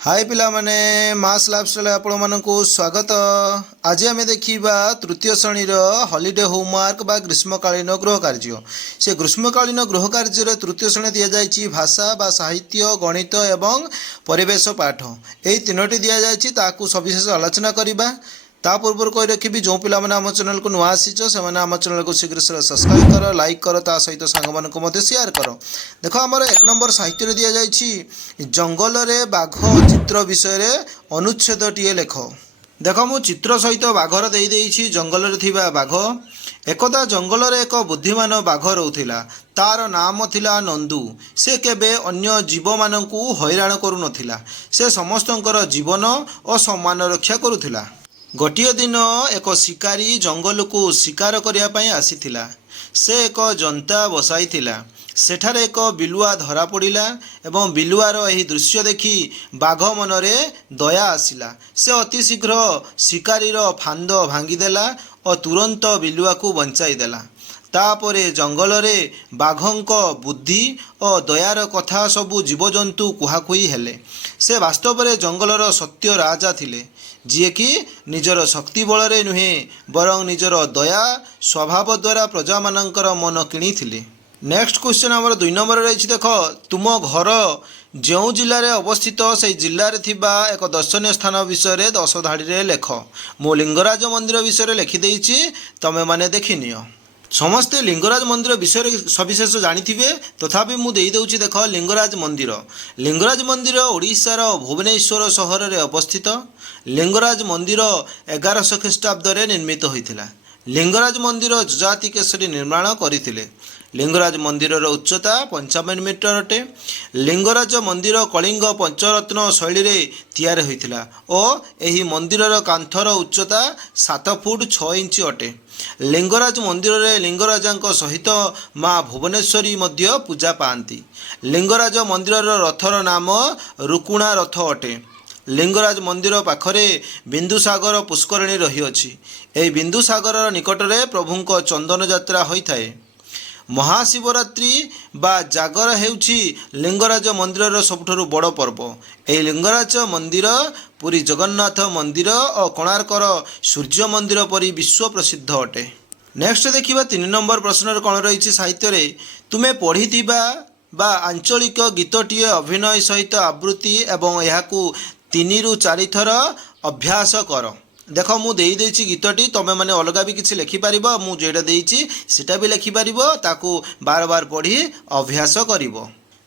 हाय पिला माने मास लाइफस्टाइल आपण मानकु स्वागत। आज आम देखा तृतीय श्रेणी हॉलिडे होमवर्क बा ग्रीष्मकालीन गृह कार्य। से ग्रीष्मकालीन गृह कार्य तृतीय श्रेणी दि जाएगी भाषा बा साहित्य गणित एवं परिवेश पाठ यही तीनोटी दि जाएगी ताकू सविशेष आलोचना करवा। ता पूर्व कही रखी जो पिला आम चैनल को नुआ आसीच से आम चैनल को शीघ्र सब्सक्राइब कर लाइक कर ता सहित सांग मानक शेयर कर। देख आमर एक नंबर साहित्य दि जाएगी जंगल रे बाघ चित्र विषय अनुच्छेद टीए लेख। देख मु चित्र सहित बाघर देदेछि जंगल रे थिबा बाघ। एकदा जंगल रे एक बुद्धिमान बाघ रोथिला। तार नाम थिला नंदू। से केबे अन्य जीव मानकू हैरान करू नथिला। से समस्तंकर जीवन और सम्मान रक्षा करुथिला। गोटे दिन एक शिकारी जंगल को शिकार करने आसीथिला। से एक जंता बसाइथिला। सेठारे एक बिलुआ धरा पड़ा एवं बिलुआर यही दृश्य देखि बाघ मनरे दया आसिला। से अति शीघ्र शिकारीर फांद भांगीदेला और तुरंत बिलुआ को बंचाईदेला। तापरे जंगल रे बाघंक बुद्धि और दयार कथा सबू जीवजंतु कुहाकुही हेले। से वास्तव में जंगलर सत्य राजा थिले जी कि निजर शक्ति बल रे नुहे बरं निजर दया स्वभाव द्वारा प्रजा मानकर मन किणी थिले। नेक्स्ट क्वेश्चन आमर 2 नंबर रही। देख तुम घर जो जिले में अवस्थित से जिले में थिबा एक दर्शनीय स्थान विषय 10 धाड़ी लेख। मो लिंगराज मंदिर विषय लिखिदे तमें मैंने देखिनियो। समस्ते लिंगराज मंदिर विषय सविशेष जानी तथापि मुझे देख लिंगराज मंदिर। लिंगराज मंदिर ओडिशार भुवनेश्वर सहर में अवस्थित। लिंगराज मंदिर 1100 ख्रीष्टाब्द निर्मित होता। लिंगराज मंदिर जजाति केसरी निर्माण करथिले। लिंगराज मंदिर उच्चता 55 मीटर अटे। लिंगराज मंदिर कलिंग पंचरत्न शैली रे तैयार होइथिला और एही मंदिर कांथर उच्चता 7 फुट 6 इंच अटे। लिंगराज मंदिर रे लिंगराजांक सहित माँ भुवनेश्वरी मध्य पूजा पाती। लिंगराज मंदिर रथर नाम रुकुणा रथ अटे। लिंगराज मंदिर पाखरे बिंदुसागर पुष्करणी रही अछि। एही बिंदुसागर निकट में प्रभुंक चंदन यात्रा होता है। महाशिवरात्रि बा जागर हेउछि लिंगराज मंदिर सबुठारु बड़ पर्व। एही लिंगराज मंदिर पुरी जगन्नाथ मंदिर और कोणार्कर सूर्य मंदिर परी विश्व प्रसिद्ध अटे। नेक्स्ट देखिबा 3 नंबर प्रश्न कौन रही साहित्य रे तुमे पढ़ी बा आंचलिक गीतटीए अभिनय सहित आवृत्ति एवं याकू 3 ରୁ 4 थर अभ्यास कर। देख मुझे गीतटी तुम्हें मैंने अलग भी किसी लिखिपार मुझे सीटा भी लिखिपार ताकू बार बार पढ़ी अभ्यास कर।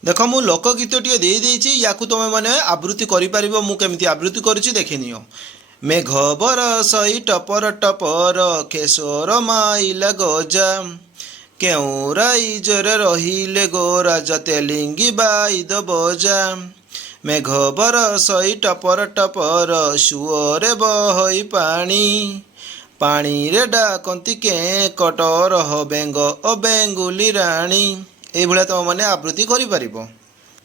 देख मु लोकगीतटी देदेछि याकू तुम्हें मैंने आवृत्ति कर मुझे आवृत्ति करुच्ची देखिनियो। मेघ बरसई टपर टपर केशर माइला गजा केउ राइजर रहिले गोरा जते लिंगी बाईद बजा मेघ बरसई टपर टपर सुअरे बहई पानी पानी रे डाकंती के कटर बेंग ओ बेंगुली राणी ये तुम मैंने आवृत्ति कर।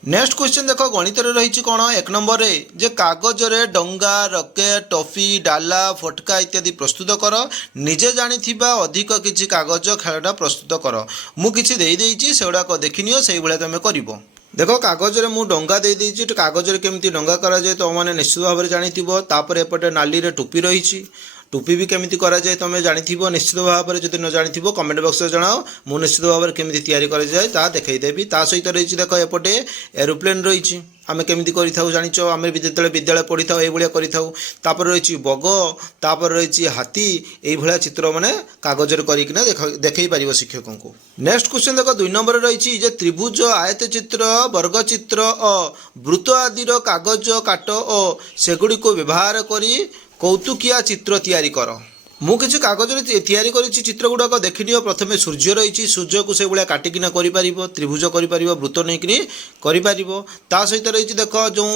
नेक्स्ट क्वेश्चन देख गणित रही कौन 1 नंबर रे जे कागज रे डंगा रकेट टॉफी डाला फटका इत्यादि प्रस्तुत कर। निजे जानी अधिक किसी कागज खेलटा प्रस्तुत कर। मु किछि देई देइछि सेगुड़ाक देखिनियो से तुम कर। देख कागज रे मु डंगा दे देइछि कागज रे केमती डंगा करा जाए तो मैंने निश्चित भाव में जानिथिबो। तापर एपटे नाली रे टोपी रही टोपी भी केमिति करा जाए तुम जानिथिबो निश्चित भाव में। जदि न जानिथिबो कमेंट बॉक्स में जणाओ मु निश्चित भाव में केमिति तैयारी करा जाए ता देखैदेबी। ता सहित रही देख एपटे एरोप्लेन रही आमे केमिति करिथाउ जानिचो आमे विद्यालय पढ़ी थाउ एई भलिया करिथाउ। तापर रही बग तापर रही हाथी एई भलिया चित्र माने कागज रे करिकिना देखै परिबो शिक्षकों को। नेक्स्ट क्वेश्चन देख 2 नंबर रही जे त्रिभुज आयत चित्र वर्ग चित्र और वृत्त आदिर कागज काट और सेगुड़ी को व्यवहार करी कौतुकिया चित्र तैयारी कर। मु किसी कागज तैयारी करिछि चित्र गुड़ाक देखिनियो। प्रथमे सूर्य रही सूर्य को से भाया काटिकिना करिपारिबो त्रिभुज करिपारिबो वृत्त नहीं करिपारिबो। ता सहित रही देख जो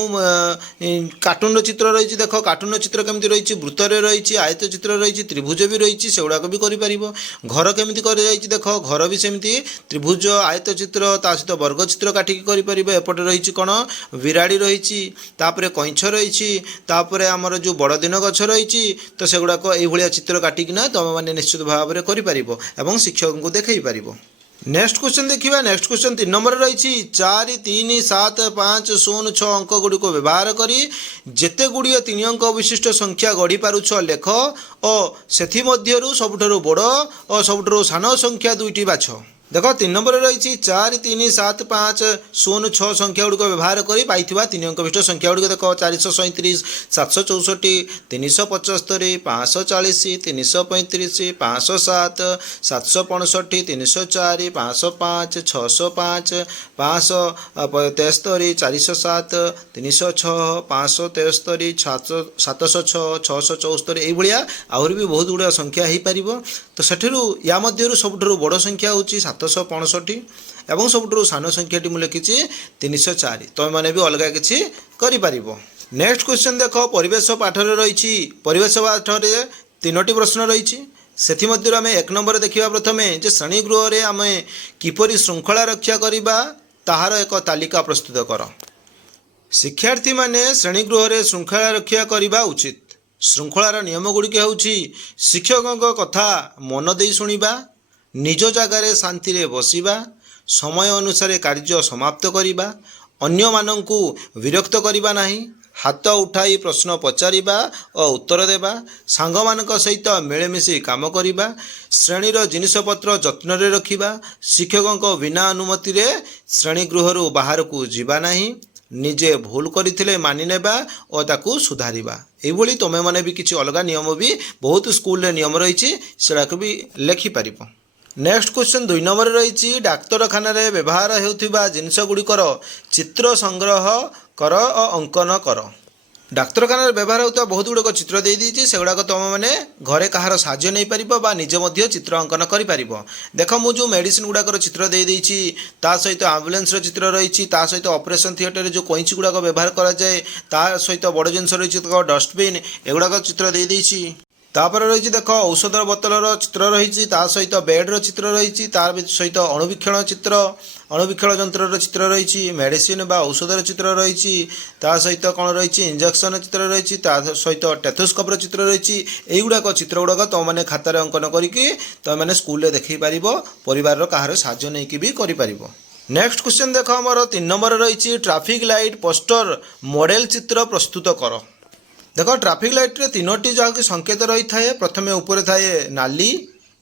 कार्टून चित्र रही देख कार्टून चित्र केमती रही वृत्त रही आयत चित्र रही त्रिभुज भी रही से गुड़ाक भी करिपारिबो। घर केमती कर देख घर भी सेमती त्रिभुज आयत चित्र ता सहित वर्ग चित्र काटिकी करिपारिबो। एपटे रही कौन विराड़ी रही तापरे कइंछ रही तापरे आमर जो बड़ दिन गछ रही तो सेगुड़ाक एई भलिया चित्र काटिकिना तुम मैंने निश्चित भाव में कर शिक्षक को देखई पार। नेक्स्ट क्वेश्चन देखिए। नेक्स्ट क्वेश्चन 3 नंबर रही 4 3 7 5 0 6 अंक गुड़ी को व्यवहार करी जेते गुड़िए 3 अंक विशिष्ट संख्या गढ़ी पारुछ लेख और से सबुठारु बड़ और सबुठारु सान संख्या दुईटी बाछ। देख 3 नंबर रही 4 3 7 5 0 6 संख्या गुड़िक व्यवहार कर पाई 3 अंक विशिष्ट संख्या गुड़िक देख 437 764 375 540 335 507 765 304 505 605 573 407 306 573 706 674 यही आहरी भी बहुत गुड़ा संख्या हो पार। तो सेठू या मध्यरु सबुठारु बड़ संख्या होची 765 एवं सबुठारु सान संख्याटी मु लिखी 304। तुम मैंने भी अलग किसी कर। नेक्स्ट क्वेश्चन देख परिवेश पाठ रही परिवेश पाठ में 3टी प्रश्न रही से आम 1 नंबर देखा प्रथमे जे श्रेणी गृह में आम किपरि श्रृंखला रक्षा करवा ताहार एक तालिका प्रस्तुत कर। शिक्षार्थी माने श्रेणी गृह में श्रृंखला रक्षा करवा उचित। श्रृंखलार नियम गुड़िक होउछि शिक्षकों कथा मन दे शुणा निज जगार शांति रे बसिबा समय अनुसार कार्य समाप्त करवा अन्य मानंकु विरक्त करवा नहीं हाथ उठाई प्रश्न पचारिबा और उत्तर देवा सांग मानक सहित मिलेमिशि काम करवा श्रेणीर जिनिसपत्र जत्न रे रखिबा शिक्षकों बिना अनुमति रे श्रेणी गृह बाहर को जीवा नहीं निजे भूल करथिले मानि नेबा और ताकू सुधारिबा। एभली तुमे माने भी किछि अलग नियम भी बहुत स्कूल रे नियम रही सेटा भी लिखि पारिबो। नेक्स्ट क्वेश्चन 2 नंबर रही डाक्तरखाना रे व्यवहार हेउथिबा जिनिस गुड़िकर चित्र संग्रह कर और अंकन कर। डाक्तरखाना व्यवहार होता बहुत गुड़ाक चित्र दे दी से गुड़ाक तुम मैंने घरे कहार साहाय्य नहीं पार निजे मध्य चित्र अंकन कर। देख मु जो मेडिसिन गुड़ाकर चित्र दे देइछि ता सहित आम्बुलेंस चित्र रही सहित ऑपरेशन थिएटर जो कैंची गुड़ाक व्यवहार कराए ता सहित बड़ जिनस रही डस्टबिन एगुड़ाक चित्र दे देइछि। तापर रही देख औषध बोतलर चित्र रही सहित बेड्र चित्र रही सहित अणुवीक्षण चित्र अणुवीक्षण जंत्र चित्र रही मेडिसिन बा औषधर चित्र रही सहित कौन रही इंजेक्शन चित्र रही सहित टेथोस्कोपर चित्र रही युवाक चित्र गुड़ाक तुम मैंने खातार अंकन करके तुम मैंने स्कूल देखी पार परिवार कहार साहाय्य नहीं भी कर। नेक्स्ट क्वेश्चन देख आमर 3 नंबर रही ट्राफिक लाइट पोस्टर मॉडल चित्र प्रस्तुत कर। देख ट्राफिक लाइट रे 3टी जहाँ संकेत रही थाए प्रथमे ऊपर थाए नाली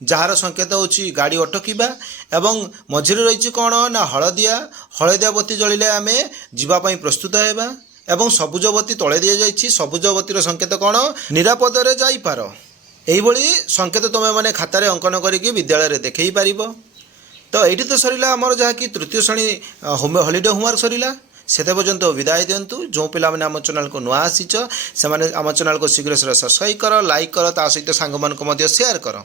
जार संकेत होची गाड़ी अटकिबा एवं मझिरे रही कौन ना हलदिया बत्ती जलिले आमे जीवापाई प्रस्तुत हेबा एवं सबुज बत्ती तले दि जाइछि सबुज बत्तीर संकेत कौन निरापद रे जाई पार। एही भली संकेत तुमे माने खातारे अंकन करिकि विद्यालय रे देखै पारिबो। तो एठी तो सरिला हमर जहाँ कि तृतीय श्रेणी हॉलिडे होमवर्क सरिला सेते पर्यंत विदाय दिंतु। जो पिला मैंने आम चैनल को नुआ आसीच से आम चैनल को शीघ्र सब्सक्राइब कर लाइक कर ता सहित सांग मान को शेयर कर।